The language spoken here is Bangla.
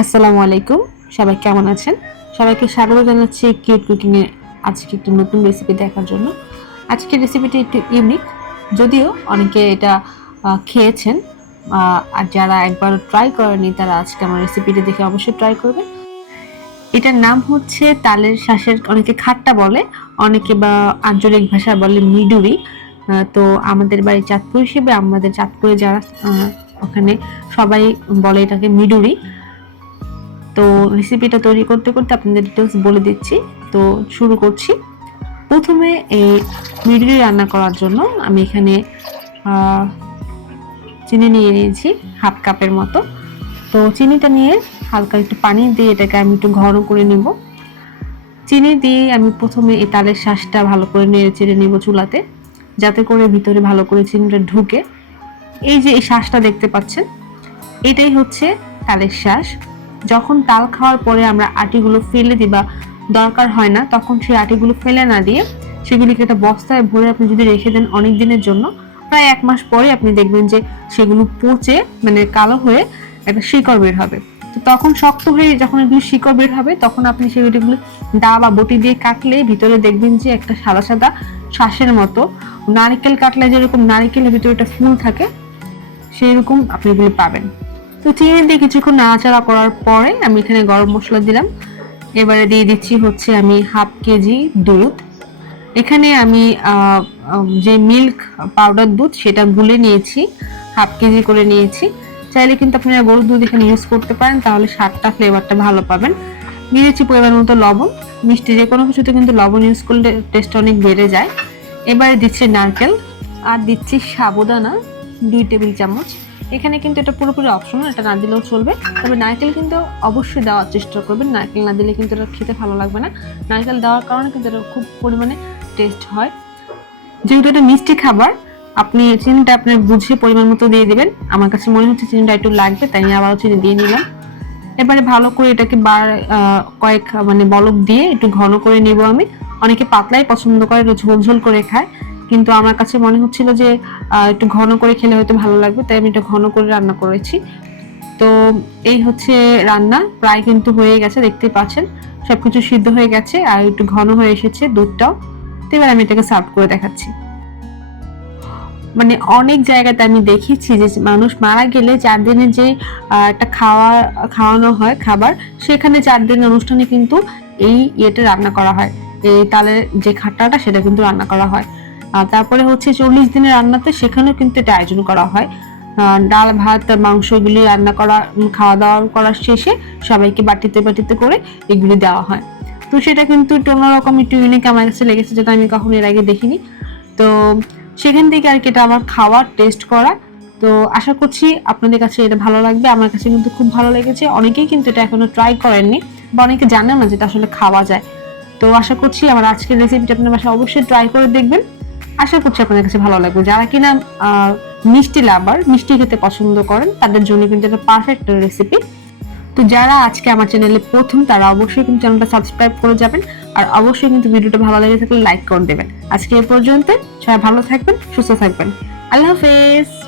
আসসালামু আলাইকুম। সবাই কেমন আছেন? সবাইকে স্বাগত জানাচ্ছি কিউট কুকিংয়ে আজকে একটি নতুন রেসিপি দেখার জন্য। আজকের রেসিপিটি একটু ইউনিক যদিও অনেকে এটা খেয়েছেন। আর যারা একবার ট্রাই করেনি, তারা আজকে আমার রেসিপিটি দেখে অবশ্যই ট্রাই করবেন। এটার নাম হচ্ছে তালের শ্বাসের অনেকে খাট্টা বলে, অনেকে বা আঞ্চলিক ভাষায় বলে মিডুরি। তো আমাদের বাড়ি চাঁদপুর হিসেবে আমাদের চাঁদপুরে যারা ওখানে সবাই বলে এটাকে মিডুরি। তো রেসিপিটা তৈরি করতে করতে আপনাদের ডিটেলস বলে দিচ্ছি। তো শুরু করছি। প্রথমে এই মিডলি রান্না করার জন্য আমি এখানে চিনি নিয়ে নিয়েছি হাফ কাপের মতো। তো চিনিটা নিয়ে হালকা একটু পানি দিয়ে এটাকে আমি একটু ঘন করে নিব। চিনি দিয়ে আমি প্রথমে এই তালের শ্বাসটা ভালো করে নেড়ে চেড়ে নিব চুলাতে, যাতে করে ভিতরে ভালো করে চিনিটা ঢুকে। এই যে এই শ্বাসটা দেখতে পাচ্ছেন, এটাই হচ্ছে তালের শ্বাস যখন তাল খাওয়ার পরে আমরা আটিগুলো ফেলে দিবা দরকার হয় না, তখন সেই আটিগুলো ফেলে না দিয়ে সেগুলিকে একটা বস্তায় ভরে আপনি যদি রেখে দেন অনেক দিনের জন্য, প্রায় এক মাস পরে আপনি দেখবেন যে সেগুলো পচে মানে কালো হয়ে একটা শিকড় বের হবে। তো তখন শক্ত হয়ে যখন এগুলো শিকড় বের হবে, তখন আপনি সেগুলিগুলো দা বা বটি দিয়ে কাটলে ভিতরে দেখবেন যে একটা সাদা সাদা শ্বাসের মতো। নারকেল কাটলে যেরকম নারকেলের ভিতরে একটা ফুল থাকে সেই রকম আপনি এগুলো পাবেন। তো চিনি দিয়ে কিছুক্ষণ নাড়াচাড়া করার পরে আমি এখানে গরম মশলা দিলাম। এবারে দিয়ে দিচ্ছি হচ্ছে আমি হাফ কেজি দুধ। এখানে আমি যে মিল্ক পাউডার দুধ সেটা গুলে নিয়েছি, হাফ কেজি করে নিয়েছি। চাইলে কিন্তু আপনারা গরুর দুধ এখানে ইউজ করতে পারেন, তাহলে স্বাদটা ফ্লেভারটা ভালো পাবেন। দিয়েছি পরিমাণ মতো লবণ। মিষ্টি যে কোনো কিছুতে কিন্তু লবণ ইউজ করলে টেস্ট অনেক বেড়ে যায়। এবারে দিচ্ছি নারকেল আর দিচ্ছি সাবুদানা দুই টেবিল চামচ। এখানে কিন্তু এটা পুরোপুরি অপশনাল এটা না দিলেও চলবে। তবে নারকেল কিন্তু অবশ্যই দেওয়ার চেষ্টা করবেন। নারকেল না দিলে কিন্তু এটা খেতে ভালো লাগবে না। নারকেল দেওয়ার কারণে কিন্তু এটা খুব পরিমাণে টেস্ট হয়। যেহেতু এটা মিষ্টি খাবার, আপনি চিনিটা আপনার বুঝে পরিমাণ মতো দিয়ে দেবেন। আমার কাছে মনে হচ্ছে চিনিটা একটু লাগবে, তাই আমি আবারও চিনি দিয়ে নিলাম। এবারে ভালো করে এটাকে বার কয়েক মানে বলক দিয়ে একটু ঘন করে নিব আমি। অনেকে পাতলাই পছন্দ করে ঝোল ঝোল করে খায়। কিন্তু আমার কাছে মনে হচ্ছিল যে একটু ঘন করে খেলে হয়তো ভালো লাগবে, তাই আমি একটু ঘন করে রান্না করেছি। তো এই হচ্ছে রান্না, প্রায় কিন্তু হয়ে গেছে, দেখতেই পাচ্ছেন। সবকিছু সিদ্ধ হয়ে গেছে, আর একটু ঘন হয়ে এসেছে দুধটাও। তো এবার আমি এটাকে সার্ভ করে দেখাচ্ছি। মানে অনেক জায়গাতে আমি দেখেছি যে মানুষ মারা গেলে চার দিনের যে একটা খাওয়া, খাওয়ানো হয়, খাবার, সেখানে চার দিনের অনুষ্ঠানে কিন্তু এই ইয়েটা রান্না করা হয়। এই তালের যে খাট্টাটা, সেটা কিন্তু রান্না করা হয়। তারপরে হচ্ছে চল্লিশ দিনের রান্নাতে সেখানেও কিন্তু এটা আয়োজন করা হয়। ডাল, ভাত মাংসগুলি রান্না করা খাওয়া দাওয়া করার শেষে সবাইকে বাটিতে বাটিতে করে এগুলি দেওয়া হয়। তো সেটা কিন্তু একটু অন্যরকম, একটু ইউনিক আমার কাছে লেগেছে যেটা আমি কখনো এর আগে দেখিনি। তো সেখান থেকে আর কি এটা আমার খাওয়ার টেস্ট করা তো আশা করছি আপনাদের কাছে এটা ভালো লাগবে। আমার কাছে কিন্তু খুব ভালো লেগেছে। অনেকেই কিন্তু এটা এখনও ট্রাই করেননি বা অনেকে জানেন না যেটা আসলে খাওয়া যায়। তো আশা করছি আমার আজকের রেসিপিটা আপনার বাসায় অবশ্যই ট্রাই করে দেখবেন। আশা করছি আপনাদের কাছে ভালো লাগবে। যারা কিনা মিষ্টি লাভার, মিষ্টি খেতে পছন্দ করেন, তাদের জন্য কিন্তু একটা পারফেক্ট রেসিপি তো যারা আজকে আমার চ্যানেলে প্রথম, তারা অবশ্যই কিন্তু চ্যানেলটা সাবস্ক্রাইব করে যাবেন আর অবশ্যই কিন্তু ভিডিওটা ভালো লেগে থাকলে লাইক করে দেবেন। আজকে এ পর্যন্ত সবাই ভালো থাকবেন, সুস্থ থাকবেন। আল্লাহ হাফেজ।